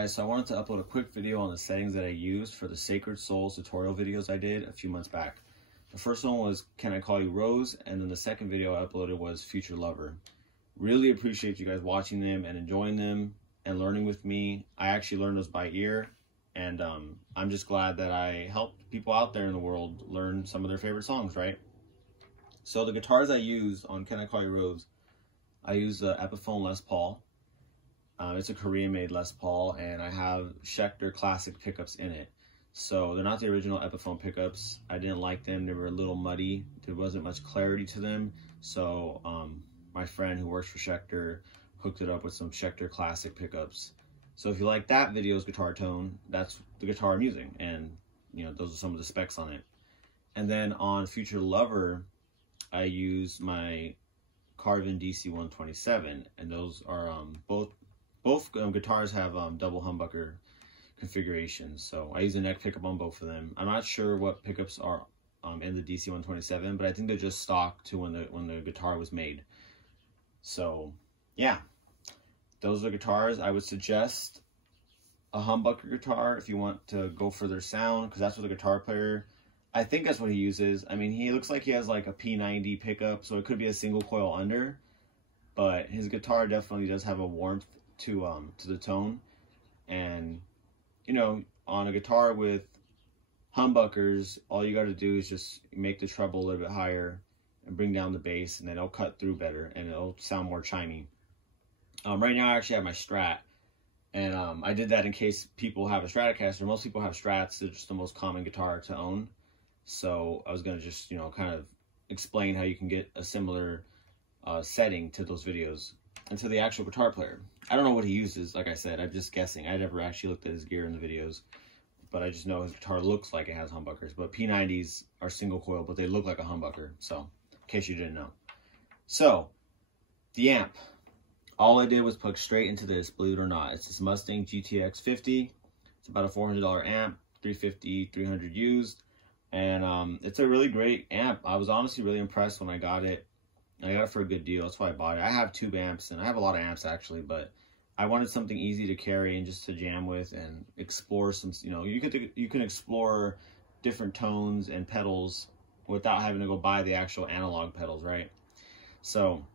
guys, so I wanted to upload a quick video on the settings that I used for the Sacred Souls tutorial videos I did a few months back. The first one was Can I Call You Rose, and then the second video I uploaded was Future Lover. Really appreciate you guys watching them and enjoying them and learning with me. I actually learned those by ear, and I'm just glad that I helped people out there in the world learn some of their favorite songs, right? So the guitars I used on Can I Call You Rose, I used the Epiphone Les Paul. It's a Korean-made Les Paul, and I have Schecter Classic pickups in it. So they're not the original Epiphone pickups. I didn't like them. They were a little muddy. There wasn't much clarity to them. So my friend who works for Schecter hooked it up with some Schecter Classic pickups. So if you like that video's guitar tone, that's the guitar I'm using. And, you know, those are some of the specs on it. And then on Future Lover, I used my Carvin DC-127. And those are both guitars have double humbucker configurations, so I use a neck pickup on both of them. I'm not sure what pickups are in the DC-127, but I think they're just stock to when the guitar was made. So yeah, those are the guitars. I would suggest a humbucker guitar if you want to go for their sound, because that's what the guitar player, I think that's what he uses. I mean, he looks like he has like a P90 pickup, so it could be a single coil under, but his guitar definitely does have a warmth to the tone. And you know, on a guitar with humbuckers, all you got to do is just make the treble a little bit higher and bring down the bass, and then it'll cut through better and it'll sound more chimey. Right now I actually have my Strat, and I did that in case people have a Stratocaster. Most people have Strats. They're just the most common guitar to own. So I was going to just, you know, kind of explain how you can get a similar setting to those videos and to the actual guitar player. I don't know what he uses, like I said, I'm just guessing. I never actually looked at his gear in the videos, but I just know his guitar looks like it has humbuckers. But P90s are single coil, but they look like a humbucker, so in case you didn't know. So, the amp. All I did was plug straight into this, believe it or not. It's this Mustang GTX 50. It's about a $400 amp, 350, 300 used. And it's a really great amp. I was honestly really impressed when I got it. I got it for a good deal. That's why I bought it. I have tube amps, and I have a lot of amps actually, but I wanted something easy to carry and just to jam with and explore some, you know, you can explore different tones and pedals without having to go buy the actual analog pedals, right? So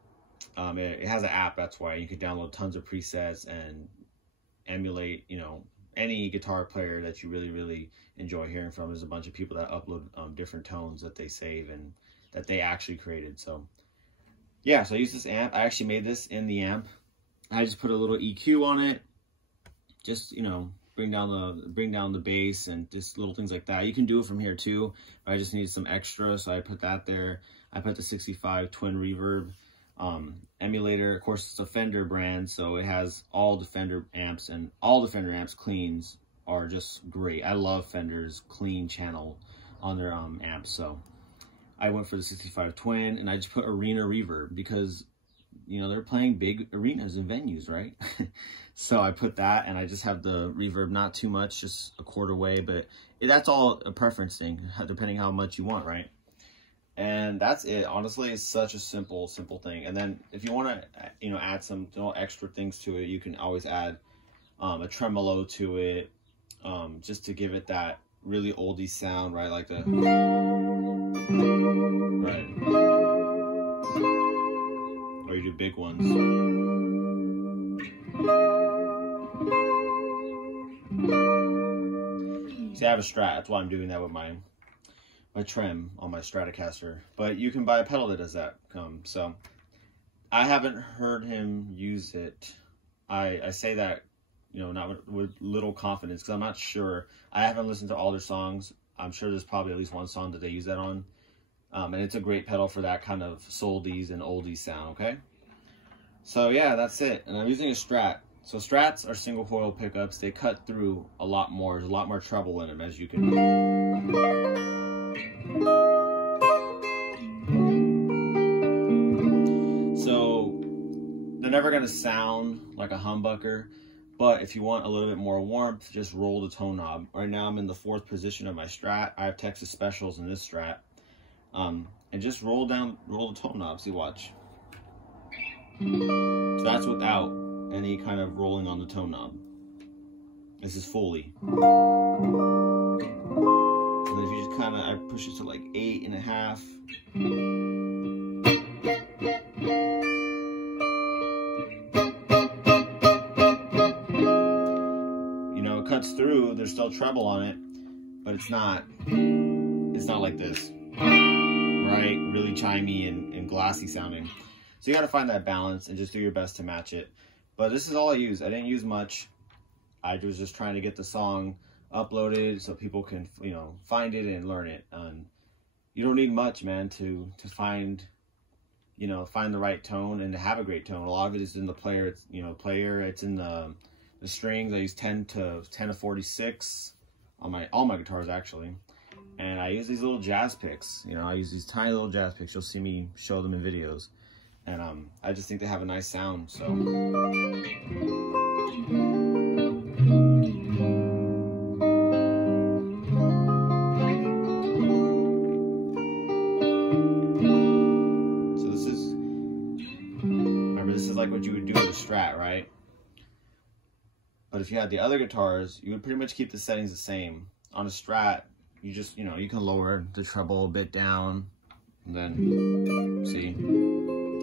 it has an app, that's why you can download tons of presets and emulate, you know, any guitar player that you really enjoy hearing from. There's a bunch of people that upload different tones that they save and that they actually created. So yeah, so I use this amp. I actually made this in the amp. I just put a little EQ on it, just, you know, bring down the bass and just little things like that. You can do it from here too, but I just needed some extra, so I put that there. I put the 65 twin reverb emulator. Of course, it's a Fender brand, so it has all the Fender amps, and all the Fender amps cleans are just great. I love Fender's clean channel on their amps, so I went for the 65 twin, and I just put arena reverb because, you know, they're playing big arenas and venues, right? So I put that, and I just have the reverb, not too much, just a quarter way, but that's all a preference thing, depending how much you want, right? And that's it. Honestly, it's such a simple thing. And then if you want to, you know, add some, you know, extra things to it, you can always add a tremolo to it, just to give it that really oldie sound, right? Like the right, or you do big ones. See, I have a Strat. That's why I'm doing that with my trem on my Stratocaster. But you can buy a pedal that does that. So I haven't heard him use it. I say that, you know, not with little confidence, because I'm not sure. I haven't listened to all their songs. I'm sure there's probably at least one song that they use that on. And it's a great pedal for that kind of soldies and oldies sound, okay? So yeah, that's it. And I'm using a Strat. So Strats are single coil pickups. They cut through a lot more. There's a lot more treble in them, as you can. So they're never gonna sound like a humbucker, but if you want a little bit more warmth, just roll the tone knob. Right now I'm in the 4th position of my Strat. I have Texas Specials in this Strat. And just roll the tone knob. See, watch. So that's without any kind of rolling on the tone knob. This is fully. And then if you just kind of, I push it to like 8.5. You know, it cuts through, there's still treble on it, but it's not like this, right? Really chimey and glassy sounding. So you got to find that balance and just do your best to match it. But this is all I use. I didn't use much. I was just trying to get the song uploaded so people can, you know, find it and learn it. And you don't need much, man, to find, you know, find the right tone and to have a great tone. A lot of it is in the player. It's, you know, it's in the strings. I use 10 to 46 on all my guitars actually. And I use these little jazz picks. You know, I use these tiny little jazz picks. You'll see me show them in videos. And I just think they have a nice sound, so. So this is, remember, this is like what you would do with a Strat, right? But if you had the other guitars, you would pretty much keep the settings the same. On a Strat, you just, you know, you can lower the treble a bit down, and then, see?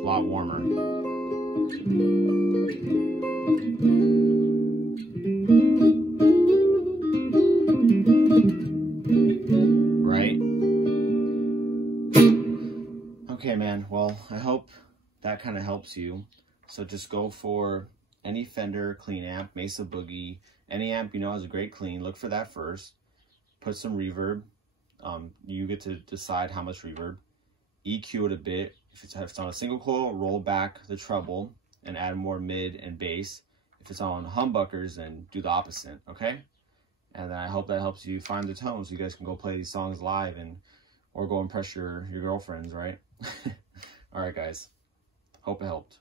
A lot warmer. Right? Okay, man. Well, I hope that kind of helps you. So just go for any Fender clean amp, Mesa Boogie, any amp you know has a great clean. Look for that first. Put some reverb. You get to decide how much reverb. EQ it a bit. If it's on a single coil, roll back the treble and add more mid and bass. If it's on humbuckers, then do the opposite, okay? And then I hope that helps you find the tone so you guys can go play these songs live or go impress your girlfriends, right? All right, guys. Hope it helped.